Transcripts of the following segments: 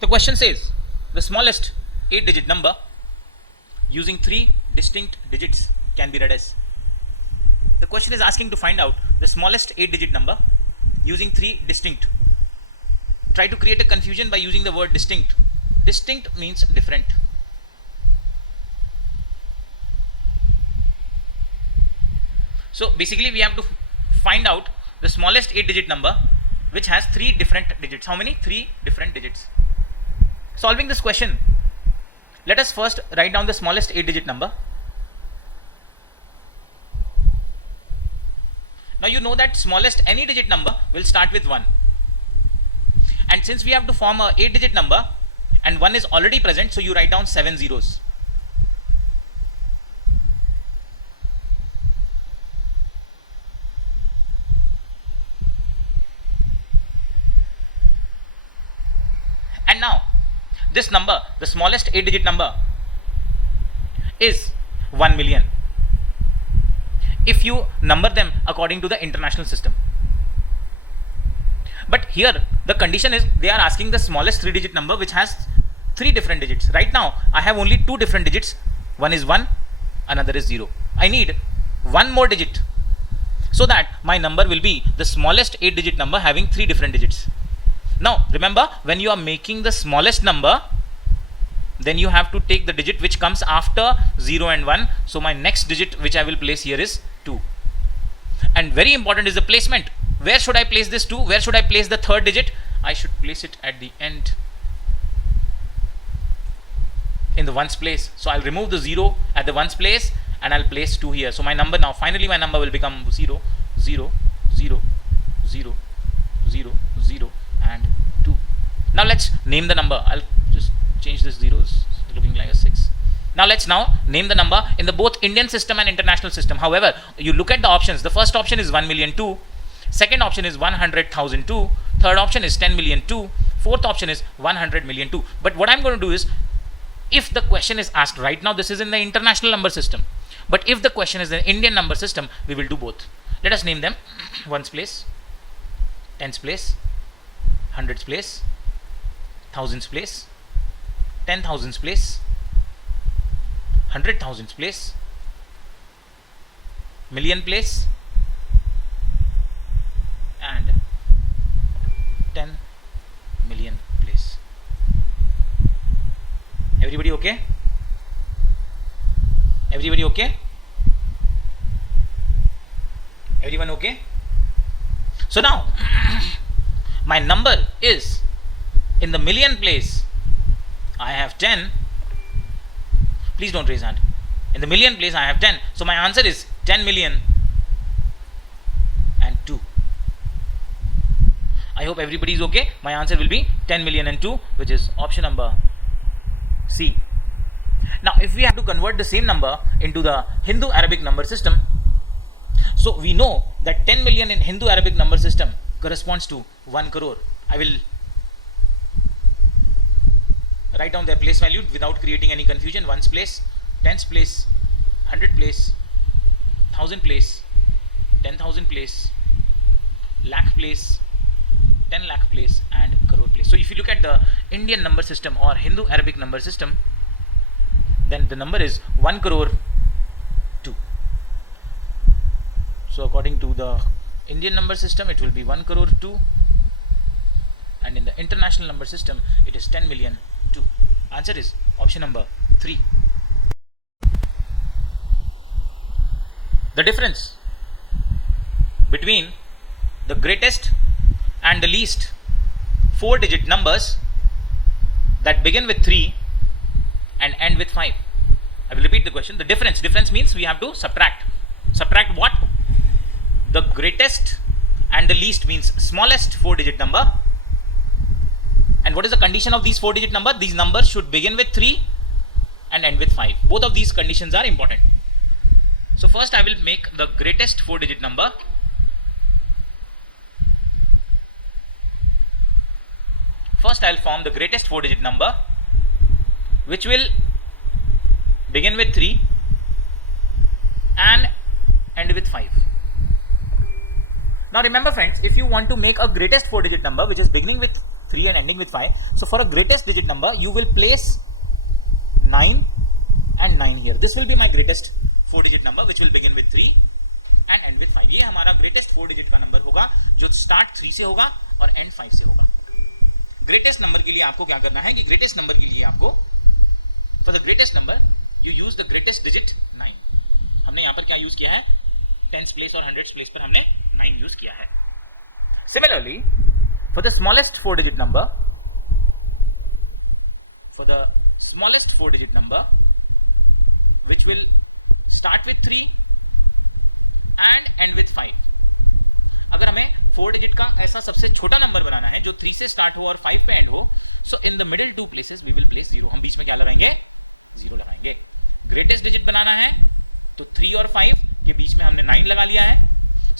The question says the smallest 8-digit number using 3 distinct digits can be read as. The question is asking to find out the smallest 8-digit number using 3 distinct. Try to create a confusion by using the word distinct. Distinct means different. So basically we have to find out the smallest 8-digit number which has 3 different digits. How many? 3 different digits. Solving this question, let us first write down the smallest 8-digit number. Now you know that smallest any digit number will start with 1. And since we have to form a 8-digit number and 1 is already present, so you write down 7 zeros. And now this number, the smallest 8-digit number, is 1 million if you number them according to the international system. But here the condition is they are asking the smallest 3-digit number which has 3 different digits. Right now I have only 2 different digits. One is 1, another is 0. I need 1 more digit so that my number will be the smallest 8-digit number having 3 different digits. Now remember, when you are making the smallest number, then you have to take the digit which comes after 0 and 1. So my next digit which I will place here is 2. And very important is the placement. Where should I place this 2? Where should I place the 3rd digit? I should place it at the end in the ones place. So I'll remove the 0 at the ones place and I'll place 2 here. So my number now, finally my number will become 0, 0, 0, 0, 0, 0 and 2. Now let's name the number. I'll just change this 0, it's looking like a 6. Now let's name the number in the both Indian system and international system. However, you look at the options. The first option is 1 million 2. Second option is 100,000 2. Third option is 10 million 2. Fourth option is 100 million 2. But what I'm going to do is, if the question is asked right now, this is in the international number system. But if the question is in the Indian number system, we will do both. Let us name them ones place, tens place, hundreds place, thousands place, 10,000s place, 100,000s place, million place, and 10 million place. Everybody okay? Everybody okay? Everyone okay? So now my number is in the million place. I have 10. Please don't raise hand. In the million place I have 10. So my answer is 10 million and 2. I hope everybody is okay. My answer will be 10 million and 2, which is option number C. Now if we have to convert the same number into the Hindu-Arabic number system, so we know that 10 million in Hindu-Arabic number system corresponds to 1 crore. I will write down their place value without creating any confusion. Ones place, tens place, 100 place, 1000 place, 10,000 place, lakh place, 10 lakh place and crore place. So if you look at the Indian number system or Hindu-Arabic number system, then the number is 1 crore 2. So according to the Indian number system, it will be 1 crore 2, and in the international number system, it is 10 million 2. Answer is option number 3. The difference between the greatest and the least 4-digit numbers that begin with 3 and end with 5. I will repeat the question. The difference means we have to subtract. Subtract what? The greatest and the least means smallest 4-digit number. And what is the condition of these 4-digit number? These numbers should begin with 3 and end with 5. Both of these conditions are important. So first I will make the greatest 4-digit number. First I will form the greatest 4-digit number, which will begin with 3 and end with 5. Now remember friends, if you want to make a greatest 4-digit number which is beginning with 3 and ending with 5. So for a greatest digit number, you will place 9 and 9 here. This will be my greatest 4-digit number, which will begin with 3 and end with 5. ये हमारा greatest 4-digit का number होगा जो start 3 से होगा और end 5 से होगा. Greatest number के लिए आपको क्या करना है कि greatest number के लिए आपको for the greatest number you use the greatest digit 9. हमने यहाँ पर क्या यूज किया है? Tens place और hundreds place पर हमने 9 यूज किया है. Similarly, for the smallest 4-digit number, which will start with 3 and end with 5. अगर हमें 4-digit का ऐसा सबसे छोटा नंबर बनाना है जो 3 से स्टार्ट हो और 5 पे एंड हो, so in the middle 2 places we will place 0. हम बीच में क्या लगाएंगे? 0 लगाएंगे. Greatest digit बनाना है तो 3 और 5 के बीच में हमने 9 लगा लिया है.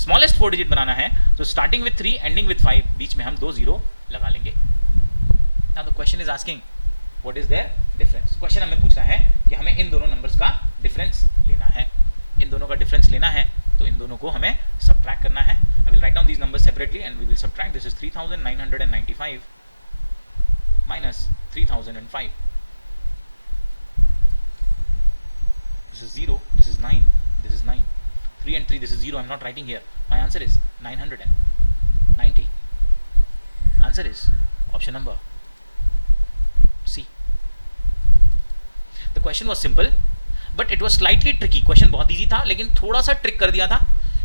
Smallest 4-digit बनाना है तो starting with 3 ending with 5 बीच में हम 2 0 लगा लेंगे. Now the question is asking what is their difference. Question हमें पूछा है कि हमें इन दोनों नंबर्स का डिफरेंस लेना है. इन दोनों का डिफरेंस लेना है तो इन दोनों को हमें सबट्रैक्ट करना है. I will write down these numbers separately and we will subtract. This is 3995 minus 3005. This is 0, this is 9, this is 9. 3 and 3, this is 0. I'm not writing here. My answer is 990. Answer is option number C. The question was simple, but it was slightly tricky. Question बहुत easy था, लेकिन थोड़ा सा trick कर दिया था.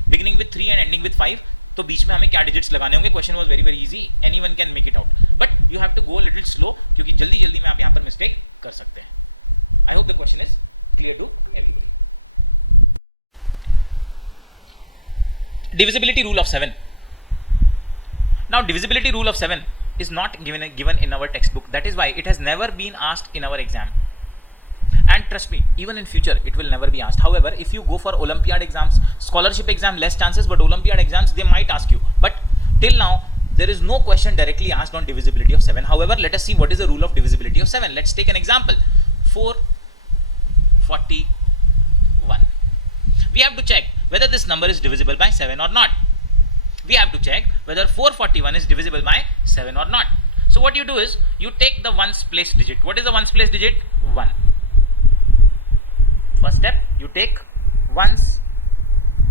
Beginning with 3 and ending with 5. तो बीच में हमें क्या डिजिट्स लगाने होंगे? Question was very very easy. Anyone can make it out, but you have to go a little slow क्योंकि जल्दी जल्दी में आप यहाँ पर मिस्टेक कर सकते हैं. I hope it was clear. Go to divisibility rule of 7. Now divisibility rule of 7 is not given in our textbook. That is why it has never been asked in our exam. And trust me, even in future it will never be asked. However, if you go for Olympiad exams, scholarship exam, less chances, but Olympiad exams they might ask you. But till now there is no question directly asked on divisibility of 7. However, let us see what is the rule of divisibility of 7. Let's take an example. 441. We have to check whether this number is divisible by 7 or not. We have to check whether 441 is divisible by 7 or not. So what you do is you take the ones place digit. What is the ones place digit? 1. First step, you take ones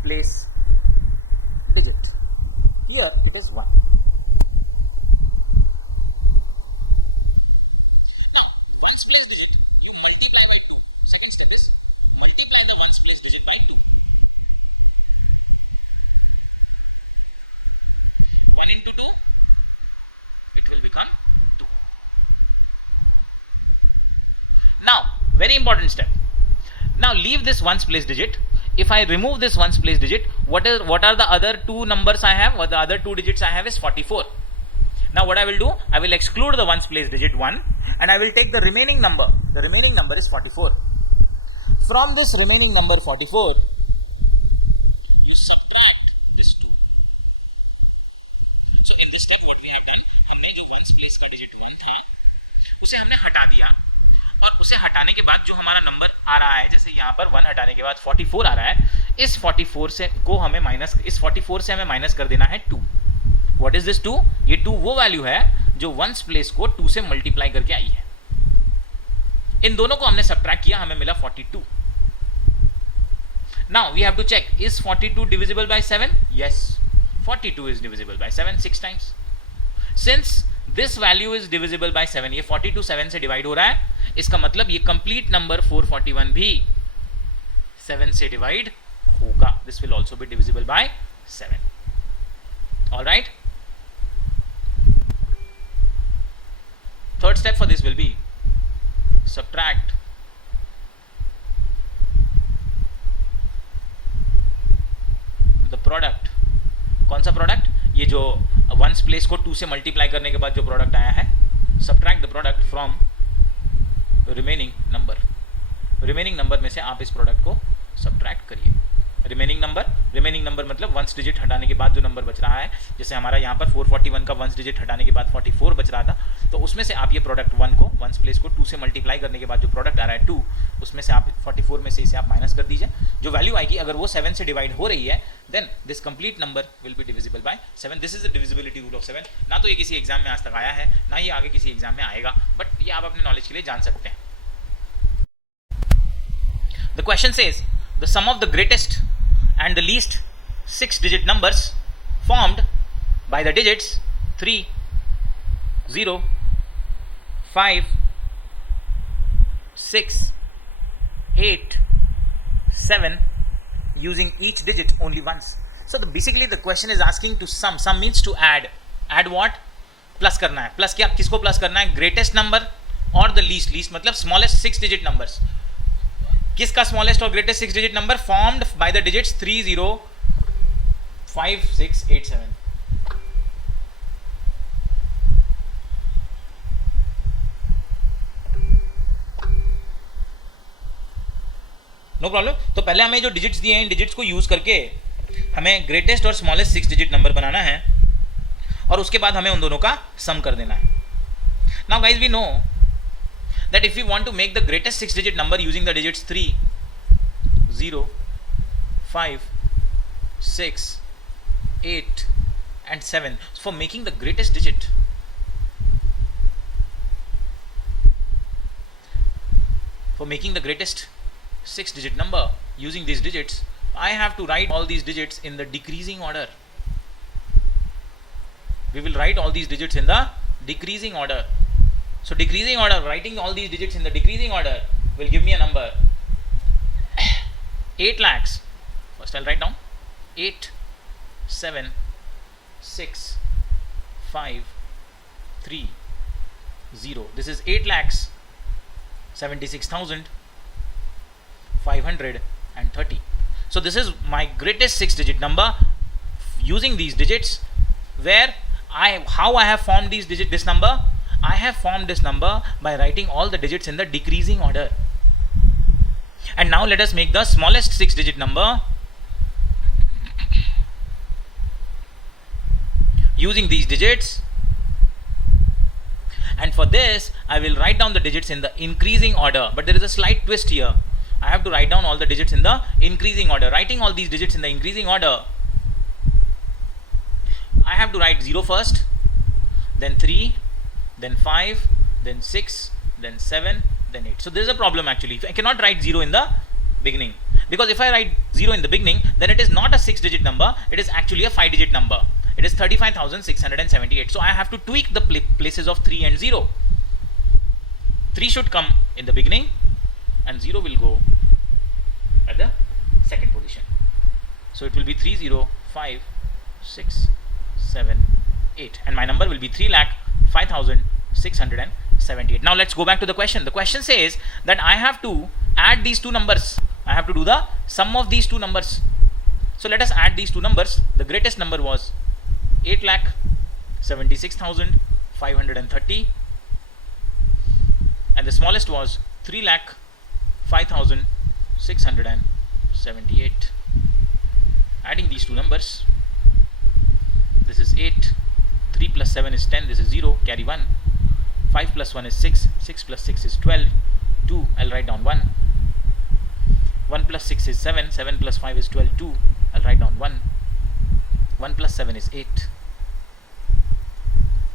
place digit. Here it is 1. Now, ones place digit, you multiply by 2. Second step is multiply the ones place digit by 2. And into 2, it will become 2. Now, very important step. Now leave this ones place digit. If I remove this ones place digit, what are the other two numbers I have? What the other two digits I have is 44. Now what I will do, I will exclude the ones place digit 1 and I will take the remaining number. The remaining number is 44. From this remaining number 44, you subtract this 2. So in this step what we have done, हमने जो ones place का digit 1 था उसे हमने हटा दिया और उसे हटाने के बाद जो हमारा नंबर आ रहा है, जैसे यहाँ पर 1 हटाने के बाद 44 आ रहा है, इस 44 से को हमें माइनस, इस 44 से हमें माइनस कर देना है 2. What is this 2? ये 2 वो वैल्यू है जो वंस प्लेस को 2 से मल्टीप्लाई करके आई है. इन दोनों को हमने सब्ट्रैक्ट किया, हमें मिला 42. Now we have to check, is 42 divisible by 7? Yes, 42 is divisible by 7 6 times. Since this value is divisible by 7, ये 42 7 से डिवाइड हो रहा है, इसका मतलब ये कंप्लीट नंबर 441 भी 7 से डिवाइड होगा. This will also be divisible by 7. Alright, third step for this will be subtract the product. कौन सा प्रोडक्ट? ये जो वंस प्लेस को 2 से मल्टीप्लाई करने के बाद जो प्रोडक्ट आया है, subtract the product from remaining number. Remaining number में से आप इस प्रोडक्ट को सब्ट्रैक्ट करिए. रिमेनिंग नंबर मतलब वंस डिजिट हटाने के बाद जो नंबर बच रहा है, जैसे हमारा यहाँ पर 441 का वंस डिजिट हटाने के बाद 44 बच रहा था, तो उसमें से आप ये प्रोडक्ट 1 को, 1s प्लेस को 2 से मल्टीप्लाई करने के बाद जो प्रोडक्ट आ रहा है 2, उसमें से आप 44 में से इसे आप माइनस कर दीजिए. जो वैल्यू आएगी अगर वो 7 से डिवाइड हो रही है, then this complete number will be divisible by 7. This is the divisibility rule of 7. ना तो ये किसी एग्जाम में आज तक आया है, ना ये आगे किसी एग्जाम में आएगा, बट ये आप अपने नॉलेज के लिए जान सकते हैं. The question says the sum of the greatest and the least 6-digit numbers formed by the digits 3, 0, 5, 6, 8, 7 using each digit only once. So basically the question is asking to sum. Sum means to add. Add what? Plus करना है. Plus क्या, किसको plus करना है? Greatest number और the least. Least मतलब smallest 6-digit numbers. किसका smallest और greatest 6 digit number? Formed by the digits 3, 0, 5, 6, 8, 7. No problem. तो पहले हमें जो डिजिट्स दिए हैं, इन डिजिट्स को यूज करके हमें ग्रेटेस्ट और स्मॉलेस्ट 6 डिजिट नंबर बनाना है और उसके बाद हमें उन दोनों का सम कर देना है. Now guys we know that if we want to make the greatest 6-digit number using the digits 3, 0, 5, 6, 8 and 7, for making the greatest digit, for making the greatest 6-digit number using these digits, I have to write all these digits in the decreasing order. We will write all these digits in the decreasing order. So decreasing order, writing all these digits in the decreasing order will give me a number 8 lakhs. First I'll write down 8, 7, 6, 5, 3, 0. This is 8 lakhs 76,530. So this is my greatest 6-digit number using these digits. Where how I have formed this number? I have formed this number by writing all the digits in the decreasing order. And now let us make the smallest 6-digit number using these digits. And for this, I will write down the digits in the increasing order. But there is a slight twist here. I have to write down all the digits in the increasing order. Writing all these digits in the increasing order, I have to write 0 first, then 3, then 5, then 6, then 7, then 8. So this is a problem actually. I cannot write 0 in the beginning, because if I write 0 in the beginning, then it is not a 6-digit number, it is actually a 5-digit number. It is 35,678. So I have to tweak the places of 3 and 0. 3 should come in the beginning and 0 will go at the second position. So it will be 3, 0, 5, 6, 7, 8, and my number will be 3,05,678. Now let's go back to the question. The question says that I have to add these two numbers. I have to do the sum of these two numbers. So let us add these two numbers. The greatest number was 8,76,530 and the smallest was 3,05,678. Adding these two numbers, this is 8, 3 plus 7 is 10, this is 0, carry 1, 5 plus 1 is 6, 6 plus 6 is 12, 2, I'll write down 1, 1 plus 6 is 7, 7 plus 5 is 12, 2, I'll write down 1, 1 plus 7 is 8,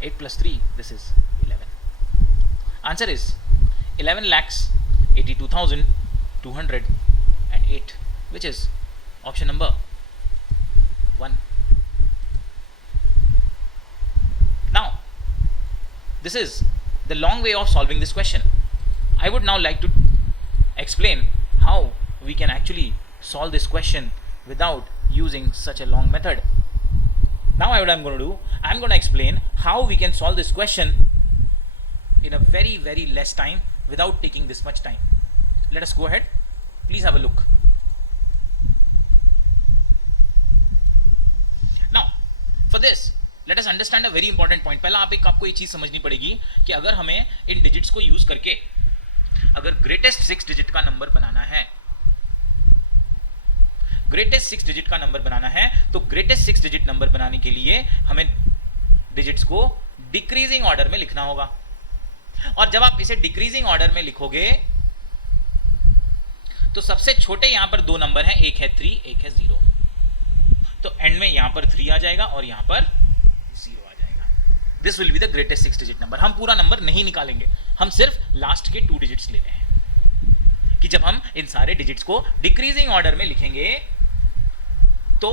8 plus 3, this is 11. Answer is 11,82,208, which is option number 1. Now, this is the long way of solving this question. I would now like to explain how we can actually solve this question without using such a long method. Now what I'm going to do, I'm going to explain how we can solve this question in a very, very less time without taking this much time. Let us go ahead. Please have a look. Now, for this, let us understand a very important point. पहला आपको ये चीज समझनी पड़ेगी कि अगर हमें इन digits को यूज करके अगर ग्रेटेस्ट 6 डिजिट का नंबर बनाना है, ग्रेटेस्ट 6 डिजिट का नंबर बनाना है, तो ग्रेटेस्ट 6 डिजिट नंबर बनाने के लिए हमें डिजिट्स को डिक्रीजिंग ऑर्डर में लिखना होगा. और जब आप इसे डिक्रीजिंग ऑर्डर में लिखोगे तो सबसे छोटे यहां पर दो नंबर हैं, एक है 3, एक है 0, तो एंड में यहां पर 3 आ जाएगा और यहां पर 0 आ जाएगा। This will be the greatest 6 digit number. हम पूरा नंबर नहीं निकालेंगे, हम सिर्फ लास्ट के 2 डिजिट्स ले रहे हैं कि जब हम इन सारे डिजिट्स को डिक्रीजिंग ऑर्डर में लिखेंगे तो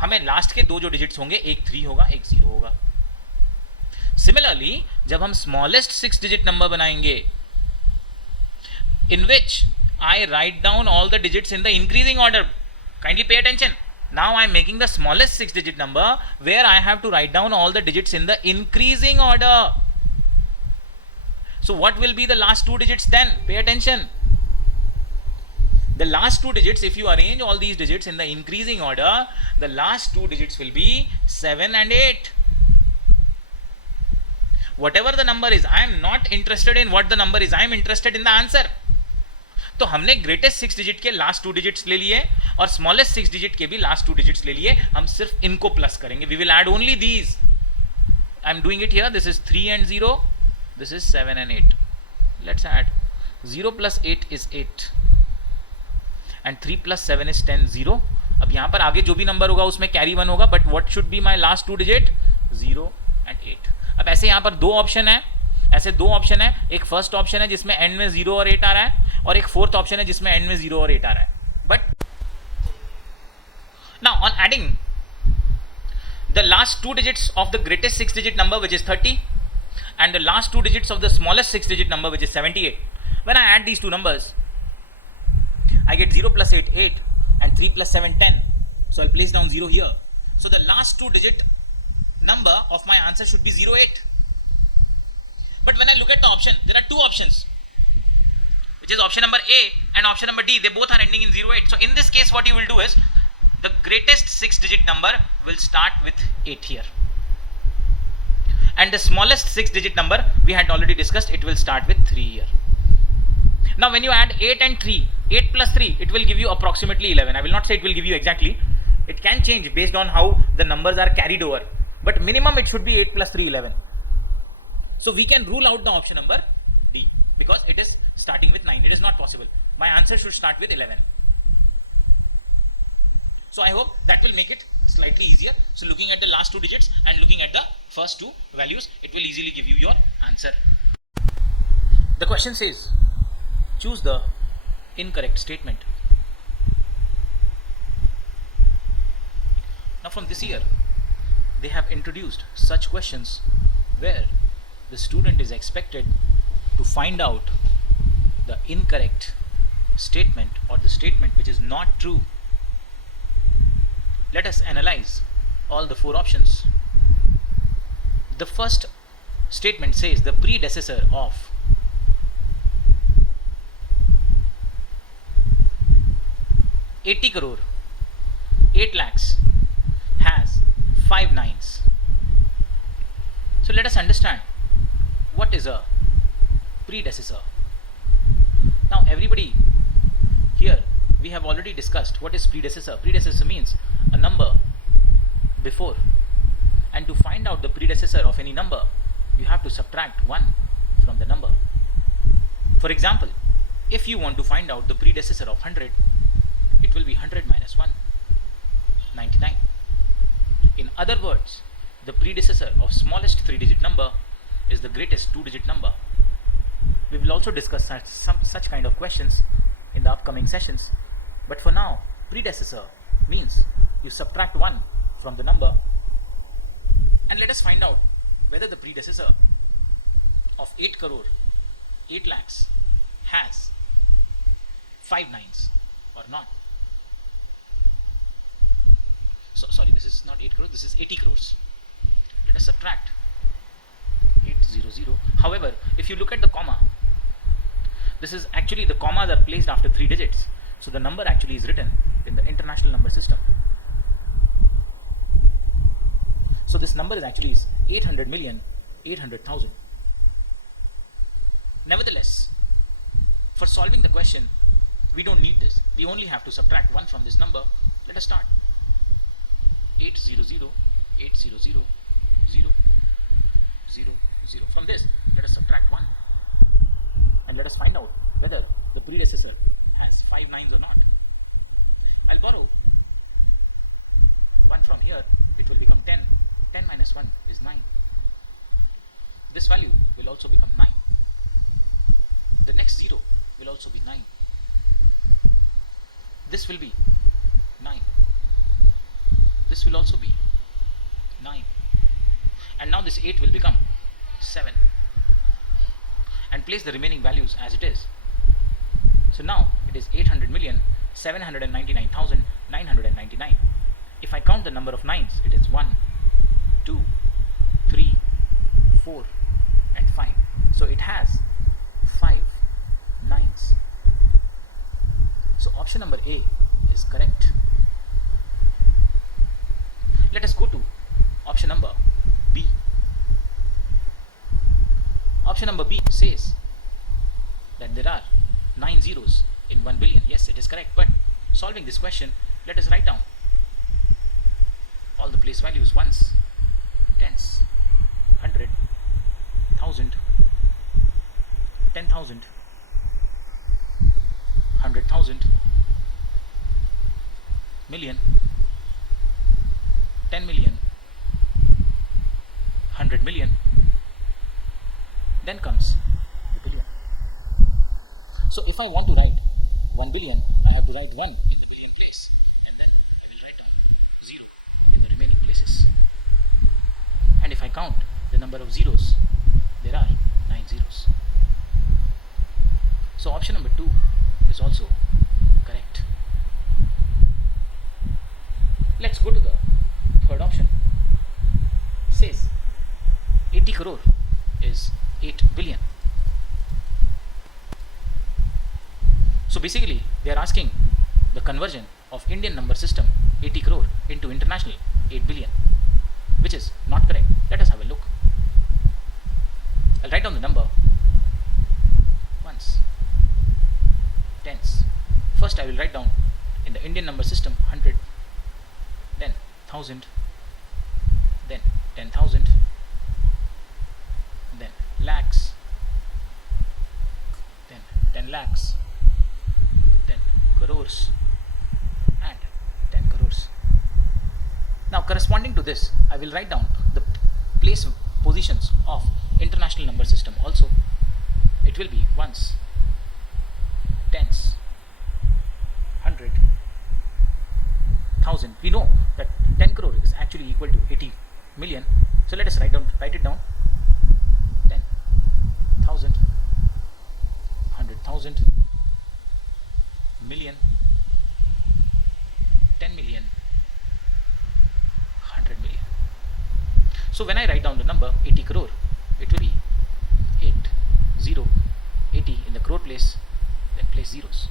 हमें लास्ट के दो जो डिजिट्स होंगे, एक 3 होगा, एक 0 होगा। सिमिलरली जब हम स्मॉलेस्ट 6 डिजिट नंबर बनाएंगे in which I write down all the digits in the increasing order. Kindly pay attention. Now I am making the smallest 6 digit number where I have to write down all the digits in the increasing order. So what will be the last 2 digits then? Pay attention. The last 2 digits, if you arrange all these digits in the increasing order, the last 2 digits will be 7 and 8. Whatever the number is, I am not interested in what the number is, I am interested in the answer. तो हमने greatest 6 digit के last 2 digits ले लिए और smallest 6 digit के भी last 2 digits ले लिए, हम सिर्फ इनको प्लस करेंगे। We will add only these. I am doing it here. This is 3 and 0, this is 7 and 8. Let's add 0 plus 8 is 8 and 3 plus 7 is 10, 0. अब यहां पर आगे जो भी नंबर होगा उसमें कैरी 1 होगा, but what should be my last 2 digit? 0 and 8. अब ऐसे यहां पर दो ऑप्शन है, ऐसे दो ऑप्शन है। एक फर्स्ट ऑप्शन है जिसमें एंड में 0 और 8 आ रहा है, और एक फोर्थ ऑप्शन है जिसमें एंड में 0 और 8 आ रहा है। But now on adding the last 2 digits of the greatest 6 digit number which is 30 and the last 2 digits of the smallest 6 digit number which is 78, when I add these two numbers I get 0 plus 8 8 and 3 plus 7 10. So I'll place down 0 here. So the last 2 digit number of my answer should be 08. But when I look at the option, there are two options, which is option number A and option number D. They both are ending in 08. So in this case what you will do is the greatest 6 digit number will start with 8 here, and the smallest 6 digit number we had already discussed, it will start with 3 here. Now when you add 8 and 3, 8 plus 3, it will give you approximately 11. I will not say it will give you exactly, it can change based on how the numbers are carried over, but minimum it should be 8 plus 3 11. So we can rule out the option number D because it is starting with 9. It is not possible. My answer should start with 11. So I hope that will make it slightly easier. So looking at the last 2 digits and looking at the first 2 values, it will easily give you your answer. The question says, choose the incorrect statement. Now from this year, they have introduced such questions where the student is expected to find out the incorrect statement or the statement which is not true. Let us analyze all the 4 options. The first statement says the predecessor of 80 crore, 8 lakhs has 5 nines. So let us understand what is a predecessor. Now everybody here, we have already discussed what is predecessor. Predecessor means a number before, and to find out the predecessor of any number you have to subtract 1 from the number. For example, if you want to find out the predecessor of 100, it will be 100 minus 1, 99. In other words, the predecessor of smallest 3 digit number is the greatest 2 digit number. We will also discuss such kind of questions in the upcoming sessions, but for now, predecessor means you subtract 1 from the number, and let us find out whether the predecessor of 8 crore, 8 lakhs has 5 nines or not. So sorry, this is not 8 crores, this is 80 crores. Let us subtract 800. However, if you look at the comma, this is actually, the commas are placed after 3 digits, so the number actually is written in the international number system. So this number is actually 800,800,000. Nevertheless, for solving the question, we don't need this. We only have to subtract 1 from this number. Let us start. 800, 800, 0, 0, 0. From this, let us subtract 1. next 0 will also be 9. This will be 9. This will also be 9. And now this 8 will become 7. And place the remaining values as it is. So now it is 800,799,999. If I count the number of 9s, it is 1, 2, 3, 4 and 5. So it has 5 9s. So option number A is correct. Let us go to option number B. Option number B says that there are 9 zeros in 1 billion. Yes, it is correct. But solving this question, let us write down all the place values: ones, tens, 100, 1000, 10,000, 100,000, million, 10 million, 100 million. Then comes the billion. So if I want to write 1 billion, I have to write 1 in the billion place, and then I will write down 0 in the remaining places. And if I count the number of zeros, there are 9 zeros. So option number 2 is also correct. Let's go to the third option. It says 80 crore is 8 billion. So basically they are asking the conversion of Indian number system 80 crore into international 8 billion, which is not correct. Let us have a look. I'll write down the number: ones, tens. First I will write down in the Indian number system 100, then 1000, then 10,000, then lakhs, then 10 lakhs, then crores, and 10 crores. Now corresponding to this, I will write down the place positions of international number system also. It will be ones, tens, 100, 1000. We know that 10 crore is actually equal to 80 million. So let us write it down. 10,000, 100,000, million, 10 million, 100 million. So when I write down the number 80 crore, it will be 80 in the crore place, then place zeros.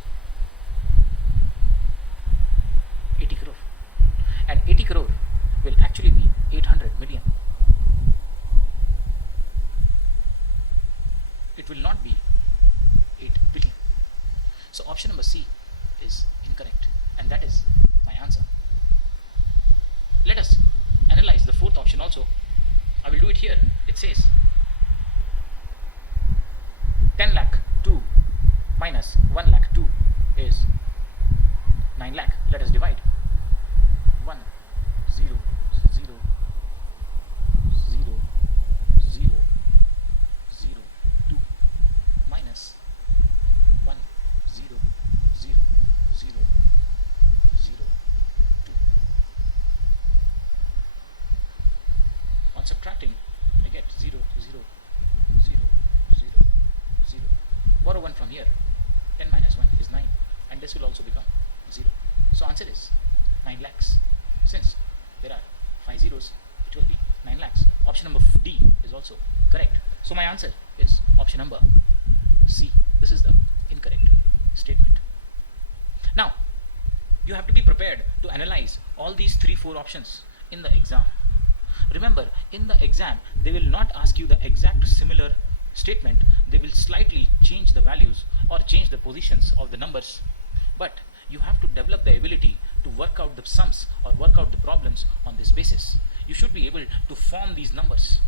80 crore. And 80 crore will actually be 800 million. It will not be 8 billion. So option number C is incorrect, and that is my answer. Let us analyze the fourth option also. I will do it here. It says 10 lakh 2 minus 1 lakh 2 is 9 lakh. Let us divide. 1 0 0 0 0 0 2 minus 1 0 0 0 0 2. On subtracting, I get 0 0 0 0 0. Borrow 1 from here. 10 minus 1 is 9, and this will also become 0. So answer is 9 lakhs. Since there are 5 zeros, it will be 9 lakhs. Option number D is also correct. So my answer is option number C. This is the incorrect statement. Now, you have to be prepared to analyze all these 3-4 options in the exam. Remember, in the exam, they will not ask you the exact similar statement. They will slightly change the values or change the positions of the numbers. But you have to develop the ability to work out the sums or work out the problems on this basis. You should be able to form these numbers.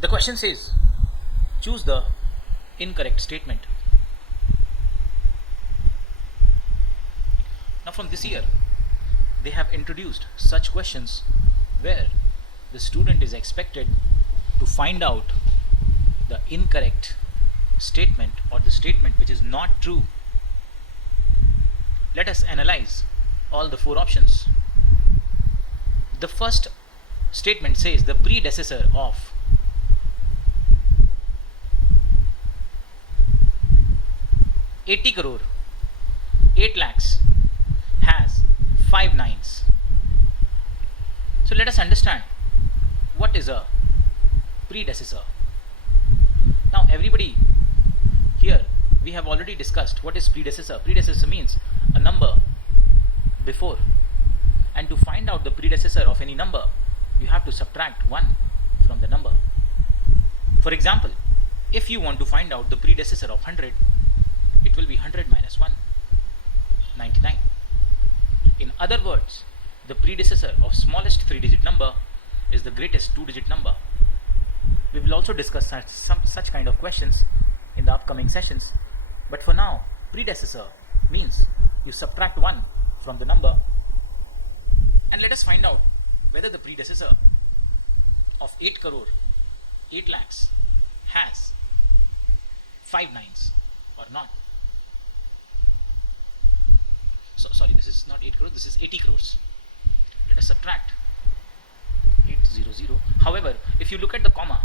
The question says, choose the incorrect statement. Now from this year, they have introduced such questions where the student is expected to find out the incorrect statement or the statement which is not true. Let us analyze all the four options. The first statement says the predecessor of $80 crore, 8 lakhs has 5 nines. So let us understand what is a predecessor. Now everybody here, we have already discussed what is predecessor. Predecessor means a number before, and to find out the predecessor of any number you have to subtract 1 from the number. For example, if you want to find out the predecessor of 100, it will be 100 minus 1, 99. In other words, the predecessor of smallest 3-digit number is the greatest 2-digit number. We will also discuss such kind of questions in the upcoming sessions, but for now, predecessor means you subtract 1 from the number. And let us find out whether the predecessor of 8 crore, 8 lakhs has 5 nines or not. So sorry, this is not 8 crores, this is 80 crores. Let us subtract 800. However, if you look at the comma,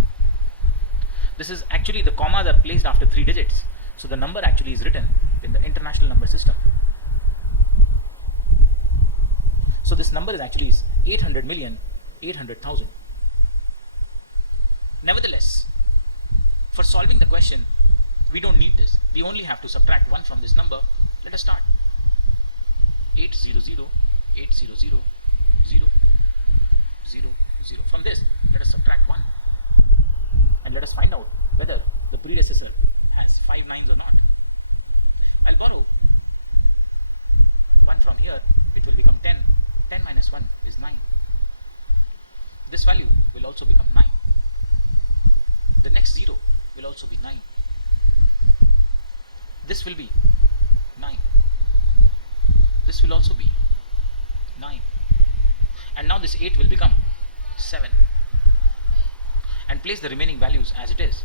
this is actually, the commas are placed after 3 digits. So the number actually is written in the international number system. So this number is actually 800,800,000. Nevertheless, for solving the question, we don't need this. We only have to subtract 1 from this number. Let us start. 800, 800, 0, 0, 0. From this, let us subtract 1. And let us find out whether the predecessor has 5 nines or not. I'll borrow 1 from here, it will become 10. 10 minus 1 is 9. This value will also become 9. The next 0 will also be 9. This will be 9. This will also be 9. And now this 8 will become 7. And place the remaining values as it is.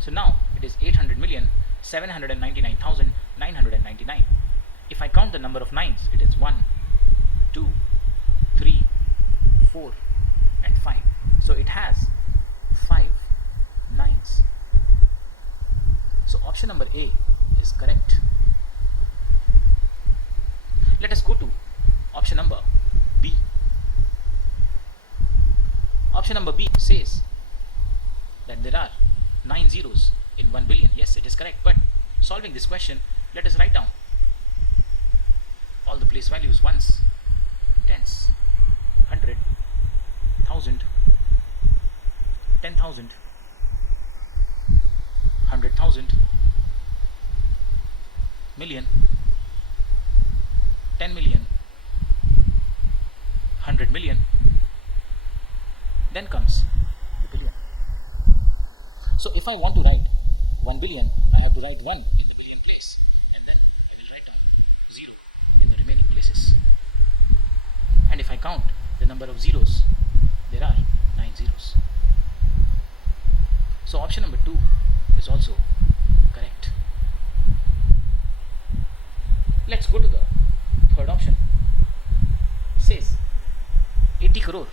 So now it is 800,799,999. If I count the number of nines, it is 1, 2, 3, 4 and 5. So it has 5 nines. So option number A is correct. Let us go to option number B. Option number B says that there are 9 zeros in 1 billion. Yes, it is correct. But solving this question, let us write down all the place values: ones, tens, 100, 1000, 10,000, 100,000, million, 10 million, 100 million. Then comes the billion. So if I want to write 1 billion, I have to write 1 in the billion place, and then we will write 0 in the remaining places. And if I count the number of zeros, there are 9 zeros. So option number 2 is also correct. Let's go to the third option. It says 80 crore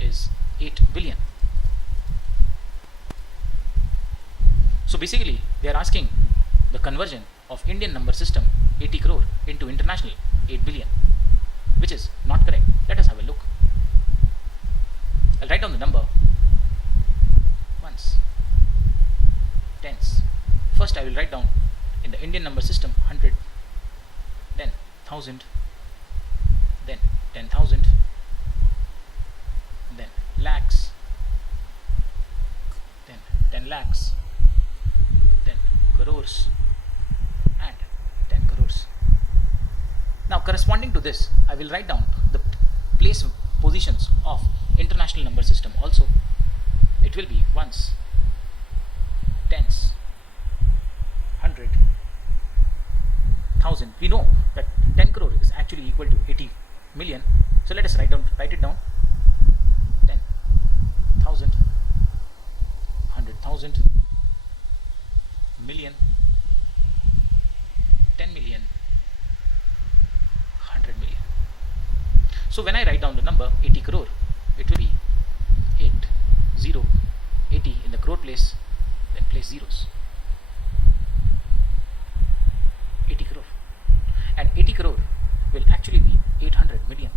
is 8 billion. So basically they are asking the conversion of Indian number system 80 crore into international 8 billion, which is not correct. Let us have a look. I'll write down the number: ones, tens. First I will write down in the Indian number system 100, then 1000, then 10,000, then lakhs, then 10 lakhs, then crores, and 10 crores. Now corresponding to this, I will write down the place positions of international number system also. It will be ones, tens, 100, 1000. We know that 10 crore is actually equal to 80 million. So let us write it down. 10,000, 100,000, 10,000, million, 10 million, 100 million. So when I write down the number 80 crore, it will be 80 in the crore place, then place zeros. 80 crore. And 80 crore will actually be 800 million.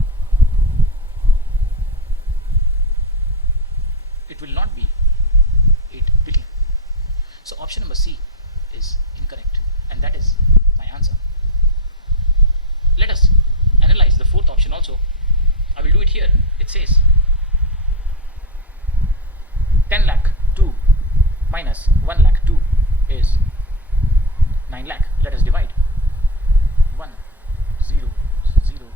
It will not be 8 billion. So option number C is incorrect, and that is my answer. Let us analyze the fourth option also. I will do it here. It says 10 lakh 2 minus 1 lakh 2 is 9 lakh. Let us divide. 1 0 0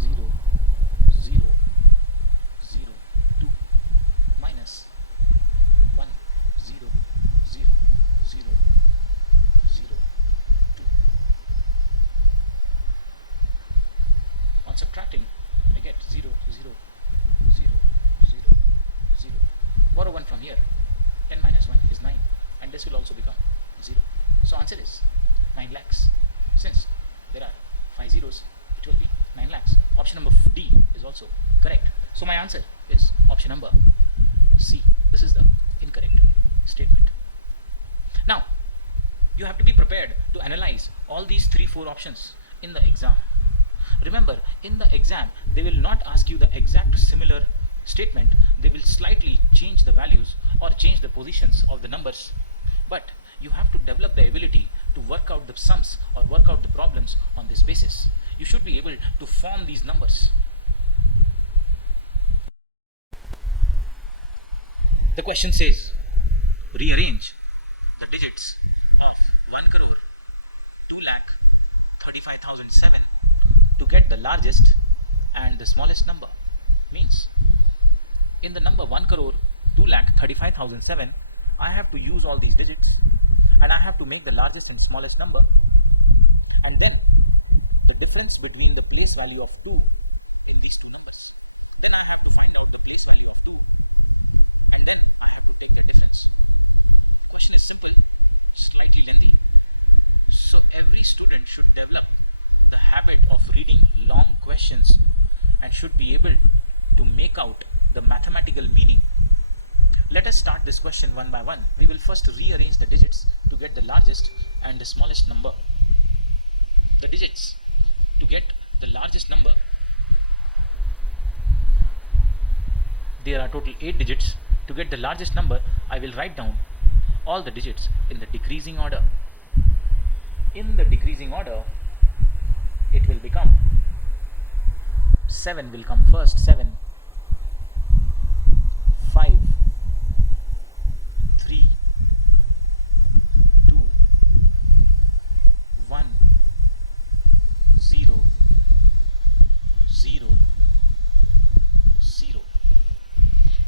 0 0 0 2 minus 1 0 0 0 0 2. On subtracting, I get 0 0 0 0 0. Borrow 1 from here. 10 minus 1 is 9, and this will also become 0. So answer is 9 lakhs. Since there are 5 zeros, it will be 9 lakhs. Option number D is also correct. So my answer is option number C. This is the incorrect statement. Now, you have to be prepared to analyze all these 3-4 options in the exam. Remember, in the exam, they will not ask you the exact similar statement. They will slightly change the values or change the positions of the numbers. But you have to develop the ability to work out the sums or work out the problems on this basis. You should be able to form these numbers. The question says, rearrange the digits of 1 crore 2 lakh 35,007 to get the largest and the smallest number. Means, in the number 1 crore 2 lakh 35,007, I have to use all these digits and I have to make the largest and smallest number, and then the difference between the place value of 2 and these two numbers, and I have to find out the place value of 2. Then get the difference. The question is simple, slightly lengthy. So every student should develop the habit of reading long questions and should be able to make out the mathematical meaning. Let us start this question one by one. We will first rearrange the digits to get the largest and the smallest number. The digits to get the largest number, there are total 8 digits. To get the largest number, I will write down all the digits in the decreasing order. In the decreasing order, it will become 7 will come first, 7, 5, 3, 2, 1, 0, 0, 0.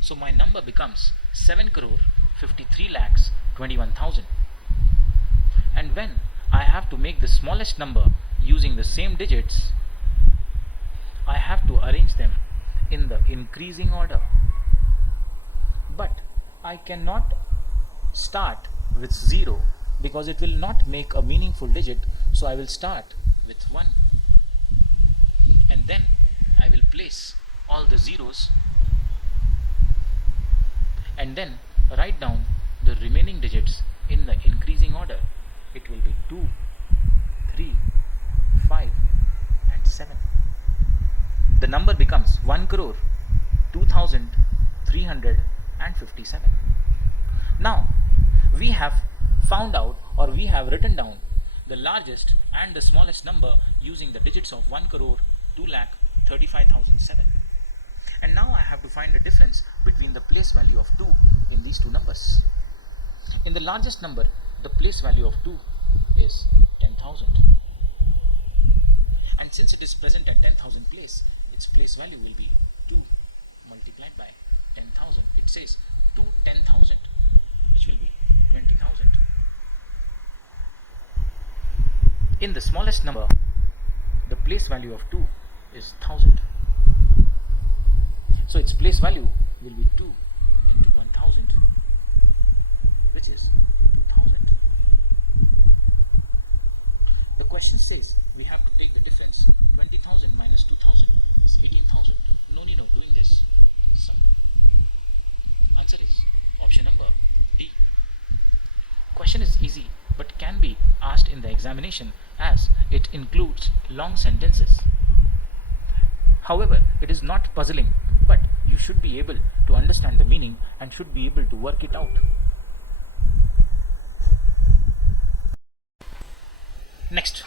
So my number becomes 7 crore 53 lakhs 21,000. And when I have to make the smallest number using the same digits, I have to arrange them in the increasing order. But I cannot start with 0 because it will not make a meaningful digit. So I will start with 1, and then I will place all the zeros and then write down the remaining digits in the increasing order. It will be 2, 3, 5 and 7. The number becomes 1 crore 2,357. Now we have found out, or we have written down, the largest and the smallest number using the digits of 1 crore 2 lakh 35,007. And now I have to find the difference between the place value of 2 in these two numbers. In the largest number, the place value of 2 is 10,000. And since it is present at 10,000 place, its place value will be 2 multiplied by 10,000. It says 2 10,000, which will be 20,000. In the smallest number, the place value of 2 is 1000. So its place value will be 2 into 1000, which is 2000. The question says we have to take the difference. 20,000 minus 2,000 is 18,000. No need of doing this. Sum. Answer is option number D. Question is easy but can be asked in the examination as it includes long sentences. However, it is not puzzling, but you should be able to understand the meaning and should be able to work it out. Next,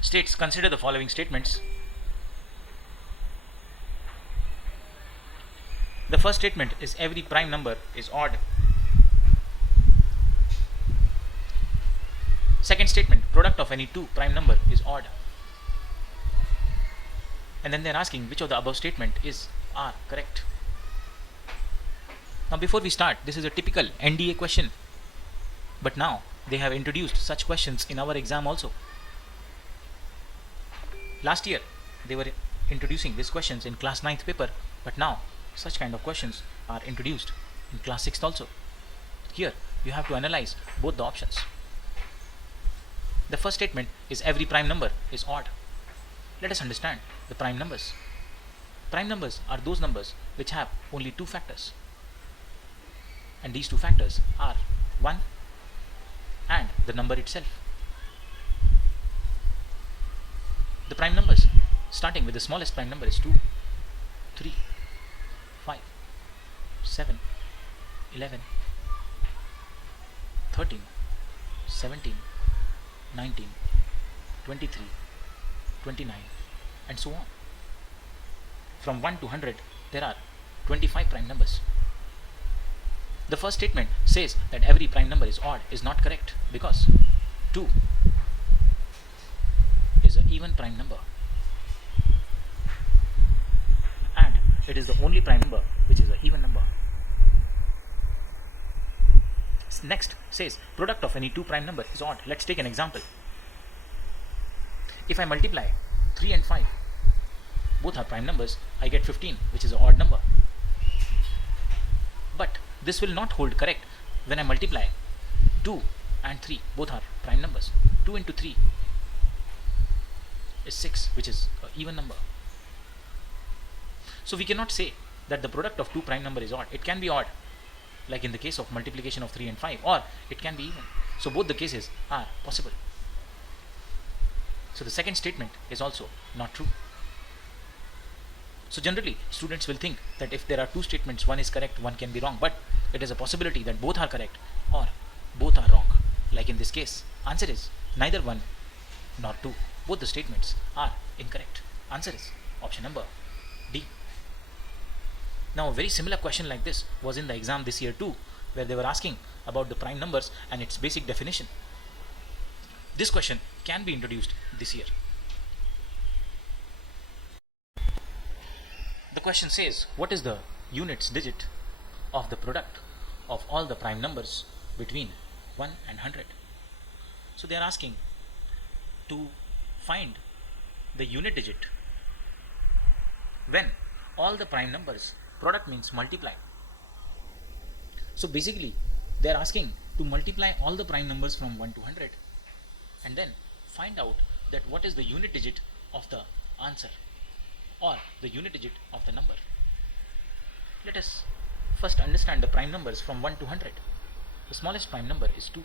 states consider the following statements. The first statement is every prime number is odd. Second statement, product of any two prime number is odd. And then they are asking which of the above statement are correct. Now before we start, this is a typical NDA question, but now they have introduced such questions in our exam also. Last year they were introducing these questions in class 9th paper, but now such kind of questions are introduced in class 6th also. Here you have to analyze both the options. The first statement is every prime number is odd. Let us understand the prime numbers. Prime numbers are those numbers which have only two factors, and these two factors are 1 and the number itself. The prime numbers starting with the smallest prime number is 2, 3, 5, 7, 11, 13, 17, 19, 23, 29, and so on. From 1 to 100 there are 25 prime numbers. The first statement says that every prime number is odd is not correct, because 2 is an even prime number and it is the only prime number which is an even number. Next says product of any two prime number is odd. Let's take an example. If I multiply 3 and 5, both are prime numbers, I get 15, which is an odd number. But this will not hold correct when I multiply 2 and 3, both are prime numbers. 2 into 3 is 6, which is an even number. So we cannot say that the product of two prime number is odd. It can be odd, like in the case of multiplication of 3 and 5, or it can be even. So both the cases are possible. So the second statement is also not true. So generally students will think that if there are two statements, one is correct, one can be wrong, but it is a possibility that both are correct or both are wrong. Like in this case, answer is neither one nor two. Both the statements are incorrect. Answer is option number D. Now a very similar question like this was in the exam this year too, where they were asking about the prime numbers and its basic definition. This question can be introduced this year. The question says, what is the units digit of the product of all the prime numbers between 1 and 100? So they are asking to find the unit digit when all the prime numbers, product means multiply. So basically they are asking to multiply all the prime numbers from 1 to 100 and then find out that what is the unit digit of the answer or the unit digit of the number. Let us first understand the prime numbers from 1 to 100. The smallest prime number is 2,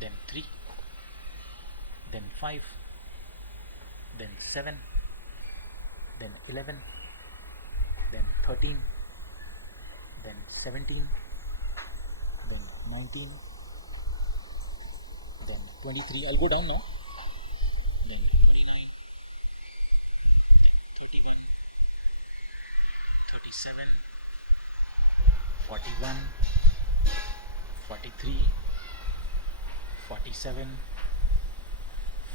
then 3, then 5, then 7, then 11, then 13, then 17, then 19, then 23. I'll go down now. Then 29, 41, 43, 47,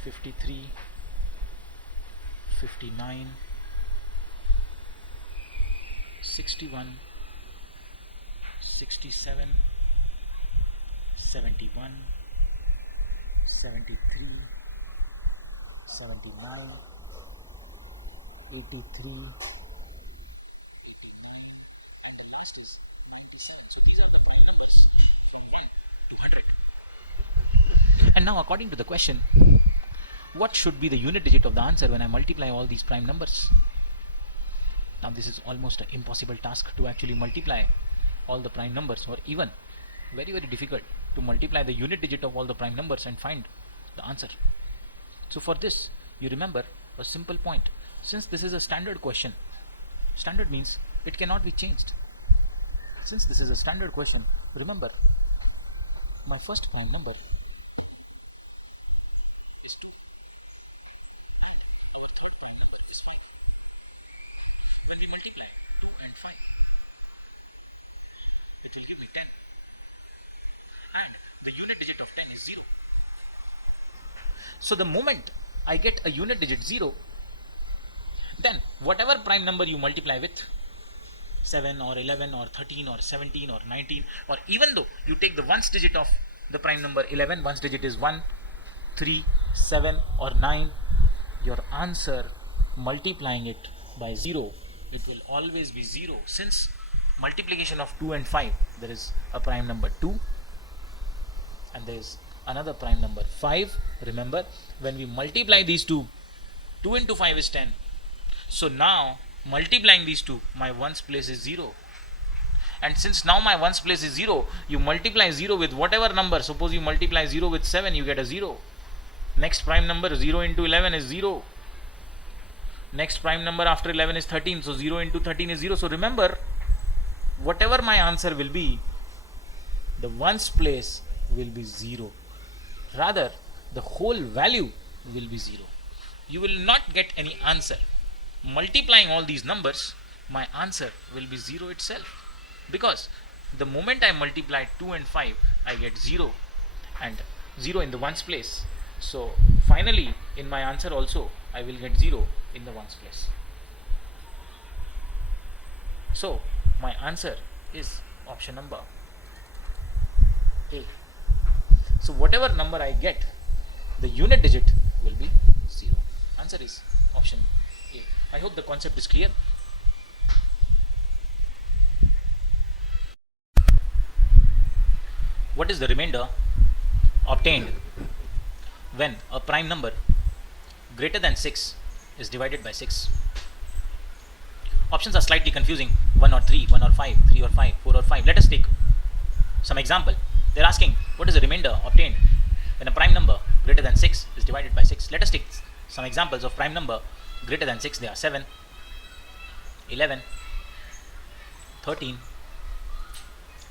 53, 59, 61, 67, 71, 73, 79, 83, now according to the question, what should be the unit digit of the answer when I multiply all these prime numbers? Now this is almost an impossible task to actually multiply all the prime numbers, or even very difficult to multiply the unit digit of all the prime numbers and find the answer. So for this, you remember a simple point. Since this is a standard question, standard means it cannot be changed. Since this is a standard question, remember my first prime number is 2 and your third prime number is 5. When we multiply 2 and 5, it will give me 10, and the unit digit of 10 is 0. So the moment I get a unit digit 0, then whatever prime number you multiply with, 7 or 11 or 13 or 17 or 19, or even though you take the ones digit of the prime number 11, ones digit is 1, 3, 7 or 9, your answer multiplying it by 0, it will always be 0. Since multiplication of 2 and 5, there is a prime number 2 and there is another prime number 5. Remember, when we multiply these two, 2 into 5 is 10. So now multiplying these two, my ones place is 0. And since now my ones place is 0, you multiply 0 with whatever number. Suppose you multiply 0 with 7, you get a 0. Next prime number 0 into 11 is 0. Next prime number after 11 is 13. So 0 into 13 is 0. So remember, whatever my answer will be, the ones place will be 0. Rather, the whole value will be 0. You will not get any answer. Multiplying all these numbers, my answer will be 0 itself. Because the moment I multiply 2 and 5, I get 0 and 0 in the ones place. So finally in my answer also I will get 0 in the ones place. So my answer is option number A. So whatever number I get, the unit digit will be 0. Answer is option A. I hope the concept is clear. What is the remainder obtained when a prime number greater than 6 is divided by 6? Options are slightly confusing. 1 or 3, 1 or 5, 3 or 5, 4 or 5. Let us take some example. They are asking what is the remainder obtained when a prime number greater than 6 is divided by 6. Let us take some examples of prime number greater than 6. They are 7, 11, 13,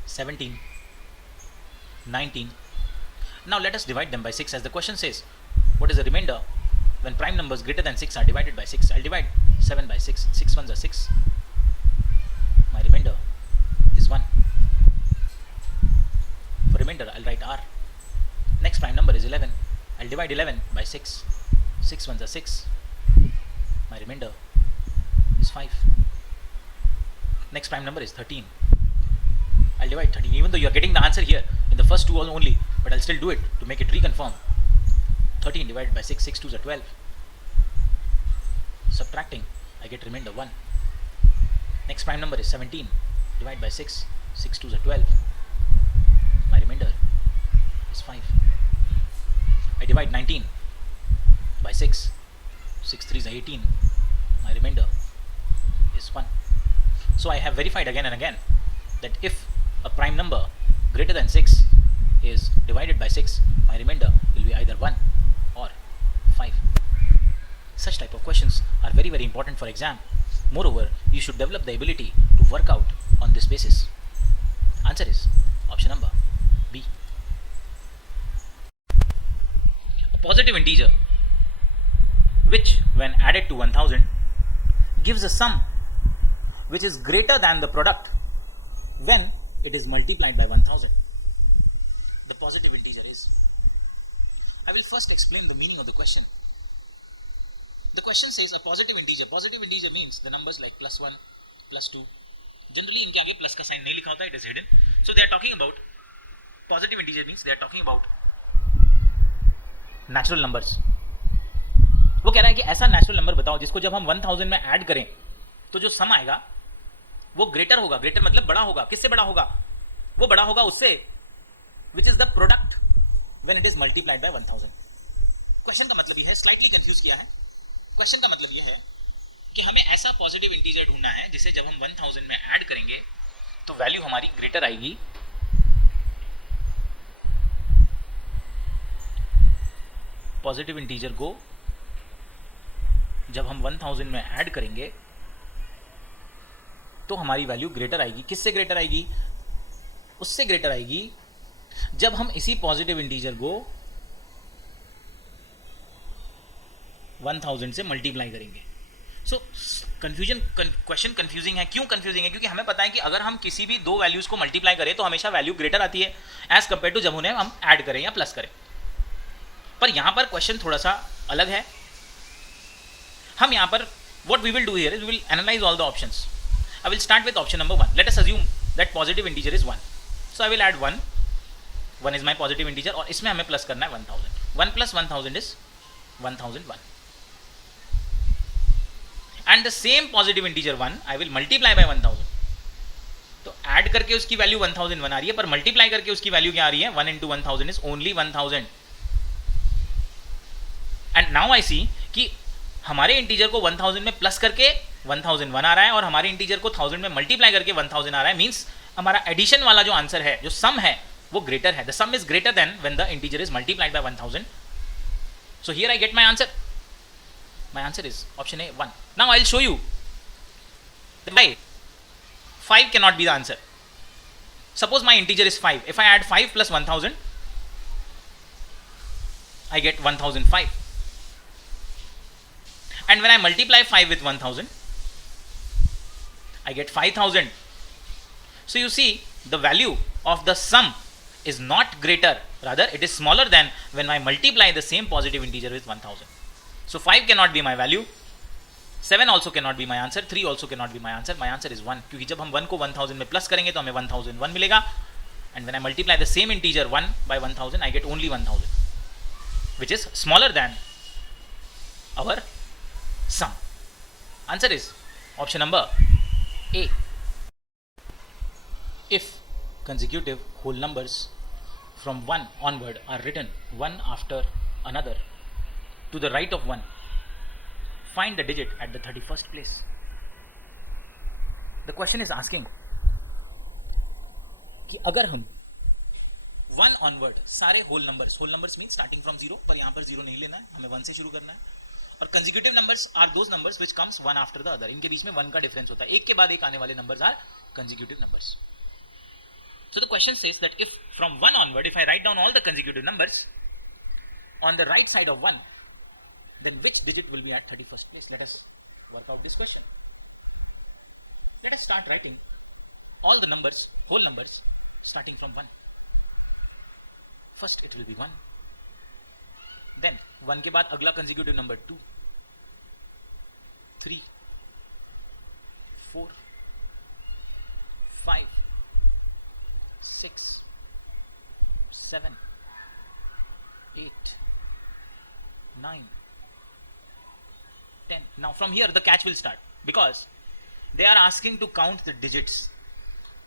17, 19. Now let us divide them by 6, as the question says what is the remainder when prime numbers greater than 6 are divided by 6. I'll divide 7 by 6. 6 ones are 6. My remainder is 1. For remainder I'll write R. Next prime number is 11. I'll divide 11 by 6. 6 ones are 6. My remainder is 5. Next prime number is 13. I'll divide 13, even though you're getting the answer here in the first two only, but I'll still do it to make it reconfirm. 13 divided by 6, 6 2s are 12. Subtracting, I get remainder 1. Next prime number is 17. Divide by 6, 6 2s are 12. My remainder is 5. I divide 19 by 6, 6 3s are 18. My remainder is 1. So I have verified again and again that if a prime number greater than 6 is divided by 6, my remainder will be either 1 or 5. Such type of questions are very important for exam. Moreover, you should develop the ability to work out on this basis. Answer is option number B. A positive integer which when added to 1000 gives a sum which is greater than the product when it is multiplied by 1000. The positive integer is. I will first explain the meaning of the question. The question says a positive integer. Positive integer means the numbers like +1, +2. Generally इनके आगे plus का sign नहीं लिखा होता, it is hidden. So they are talking about positive integer means they are talking about natural numbers. वो कह रहा है कि ऐसा नेचुरल नंबर बताओ जिसको जब हम 1000 में ऐड करें तो जो सम आएगा वो ग्रेटर होगा. ग्रेटर मतलब बड़ा होगा. किससे बड़ा होगा? वो बड़ा होगा उससे which is the product when it is multiplied by 1000. Question का मतलब ये है, स्लाइटली कंफ्यूज किया है। क्वेश्चन का मतलब ये है कि हमें ऐसा पॉजिटिव इंटीजर ढूंढना है जिसे जब हम 1000 में ऐड करेंगे तो वैल्यू हमारी ग्रेटर आएगी पॉजिटिव इंटीजर को जब हम 1000 में ऐड करेंगे तो हमारी वैल्यू ग्रेटर आएगी। किससे ग्रेटर आएगी? उससे ग्रेटर आएगी जब हम इसी पॉजिटिव इंटीजर को 1000 से मल्टीप्लाई करेंगे। सो क्वेश्चन कंफ्यूजिंग है। क्यों कंफ्यूजिंग है? क्योंकि हमें पता है कि अगर हम किसी भी दो वैल्यूज को मल्टीप्लाई करें तो हमेशा वैल्यू ग्रेटर आती है एज कंपेयर टू जब उन्हें हम ऐड करें या प्लस करें। पर यहां पर क्वेश्चन थोड़ा सा अलग है। हम यहां पर what we will do here is we will analyze all the options. I will start with option number 1. Let us assume that positive integer is 1. So I will add 1. 1 is my positive integer और इसमें हमें plus करना है 1000. 1 plus 1000 is 1001. And the same positive integer 1 I will multiply by 1000. तो add करके उसकी value 1001 आ रही है, पर मल्टीप्लाई करके उसकी वैल्यू क्या आ रही है? 1 into 1000 is only 1000. And now I see कि हमारे इंटीजर को 1000 में प्लस करके 1001 आ रहा है और हमारे इंटीजर को 1000 में मल्टीप्लाई करके 1000 आ रहा है। मींस हमारा एडिशन वाला जो आंसर है, जो सम है, वो ग्रेटर है। The some is greater than when the integer is multiplied by 1000. So here I get my answer. My answer is option A 1. Now I will show you why 5 cannot be the answer. Suppose my integer is 5. If I add 5 plus 1000, I get 1005. And when I multiply 5 with 1000, I get 5000. So you see, the value of the sum is not greater, rather it is smaller than when I multiply the same positive integer with 1000. So 5 cannot be my value, 7 also cannot be my answer, 3 also cannot be my answer. My answer is 1, क्योंकि जब हम 1 को 1000 में plus करेंगे तो हमें 1001 मिलेगा, and when I multiply the same integer 1 by 1000, I get only 1000, which is smaller than our sum. Answer is option number A. If consecutive whole numbers from 1 onward are written one after another to the right of 1, find the digit at the 31st place. The question is asking कि अगर हम 1 onward सारे whole numbers means starting from 0, पर यहाँ पर 0 नहीं लेना है, हमें 1 से शुरू करना है। और consecutive numbers are those numbers which comes one after the other. इनके बीच में 1 का डिफरेंस होता है, एक के बाद एक आने वाले numbers are consecutive numbers. So the question says that if from 1 onward if I write down all the consecutive numbers on the right side of 1, then which digit will be at 31st place? Let us work out this question. Let us start writing all the numbers, whole numbers, starting from 1. First it will be 1. Then 1 के बाद अगला consecutive number 2, 3, 4, 5, 6, 7, 8, 9, 10. Now from here the catch will start because they are asking to count the digits.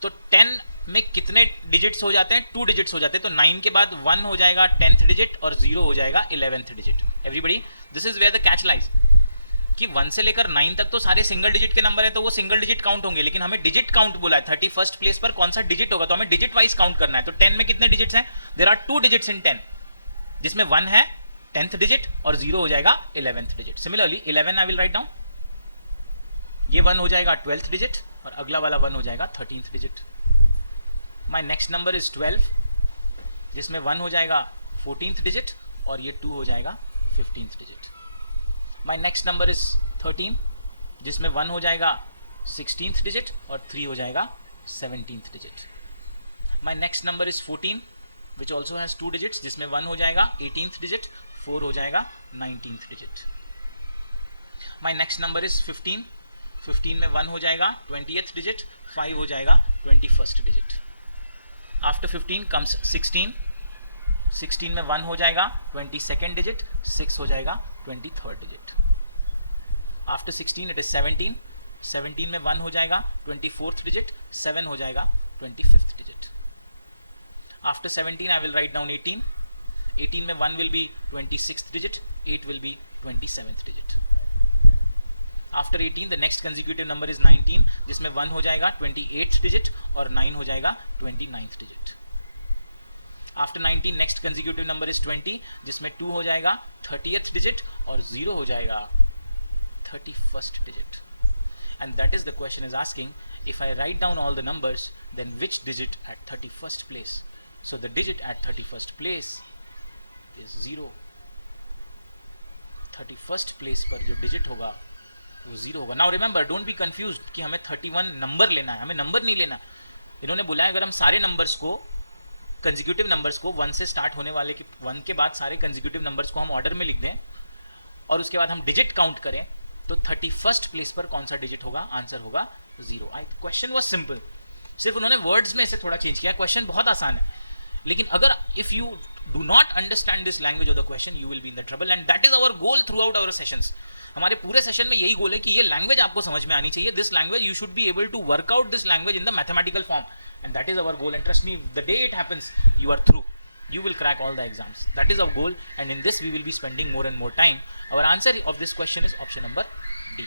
तो 10 में कितने digits हो जाते हैं? 2 digits हो जाते हैं. तो 9 के बाद 1 हो जाएगा 10th डिजिट और 0 हो जाएगा 11th digit. Everybody, this is where the catch lies कि 1 से लेकर 9 तक तो सारे सिंगल डिजिट के नंबर है, तो वो सिंगल डिजिट काउंट होंगे, लेकिन हमें डिजिट काउंट बोला है. 31st प्लेस पर कौन सा डिजिट होगा, तो हमें डिजिट वाइज काउंट करना है. तो 10 में कितने डिजिट्स हैं? देयर आर 2 डिजिट्स इन 10, जिसमें 1 है 10th डिजिट और 0 हो जाएगा 11th digit. Similarly 11 I will write down, ये 1 हो जाएगा 12th डिजिट और अगला वाला 1 हो जाएगा 13th digit. My next number is 12, जिसमें 1 हो जाएगा 14th डिजिट और ये 2 हो जाएगा 15th digit. My next number is 13, जिसमें 1 हो जाएगा 16th डिजिट और 3 हो जाएगा 17th digit. My next number is 14, which also has 2 digits, जिसमें 1 हो जाएगा 18th डिजिट, 4 हो जाएगा 19th digit. My next number is 15, 15 में 1 हो जाएगा 20th डिजिट, 5 हो जाएगा 21st डिजिट. After 15 comes 16, 16 में 1 हो जाएगा 22nd डिजिट, 6 हो जाएगा 23rd digit. After 16 it is 17, 17 में 1 हो जाएगा 24th डिजिट, 7 हो जाएगा 25th digit. After 17 I will write down 18, 18 में 1 will be 26th digit, 8 will be 27th digit. After 18 the next consecutive number is 19, जिसमें 1 हो जाएगा 28th digit और 9 हो जाएगा 29th digit. After 19 next consecutive number is 20, जिसमें 2 हो जाएगा 30th digit और 0 हो जाएगा 31st digit. And that is the question is asking, if I write down all the numbers, then which digit at 31st place? So the digit at 31st place is 0. 31st place पर जो digit होगा वो 0 होगा. Now remember, don't be confused कि हमें 31 number लेना है, हमें नंबर नहीं लेना. इन्होंने बोला है अगर हम सारे नंबर्स को, कंजिक्यूटिव नंबर्स को 1 से स्टार्ट होने वाले 1 के बाद सारे कंजिक्यूटिव नंबर्स को हम ऑर्डर में लिख दें और उसके बाद हम डिजिट काउंट करें, तो 31st प्लेस पर कौन सा डिजिट होगा? आंसर होगा 0. क्वेश्चन वाज सिंपल, सिर्फ उन्होंने वर्ड्स में इसे थोड़ा चेंज किया. क्वेश्चन बहुत आसान है, लेकिन अगर if you do not understand this language of the question, you will be in the trouble. And that is our goal throughout our sessions. हमारे पूरे सेशन में यही गोल है कि ये लैंग्वेज आपको समझ में आनी चाहिए. This language you should be able to work out this language in the mathematical form. And that is our goal, and trust me, the day it happens, you are through. You will crack all the exams. That is our goal, and in this we will be spending more and more time. Our answer of this question is option number D.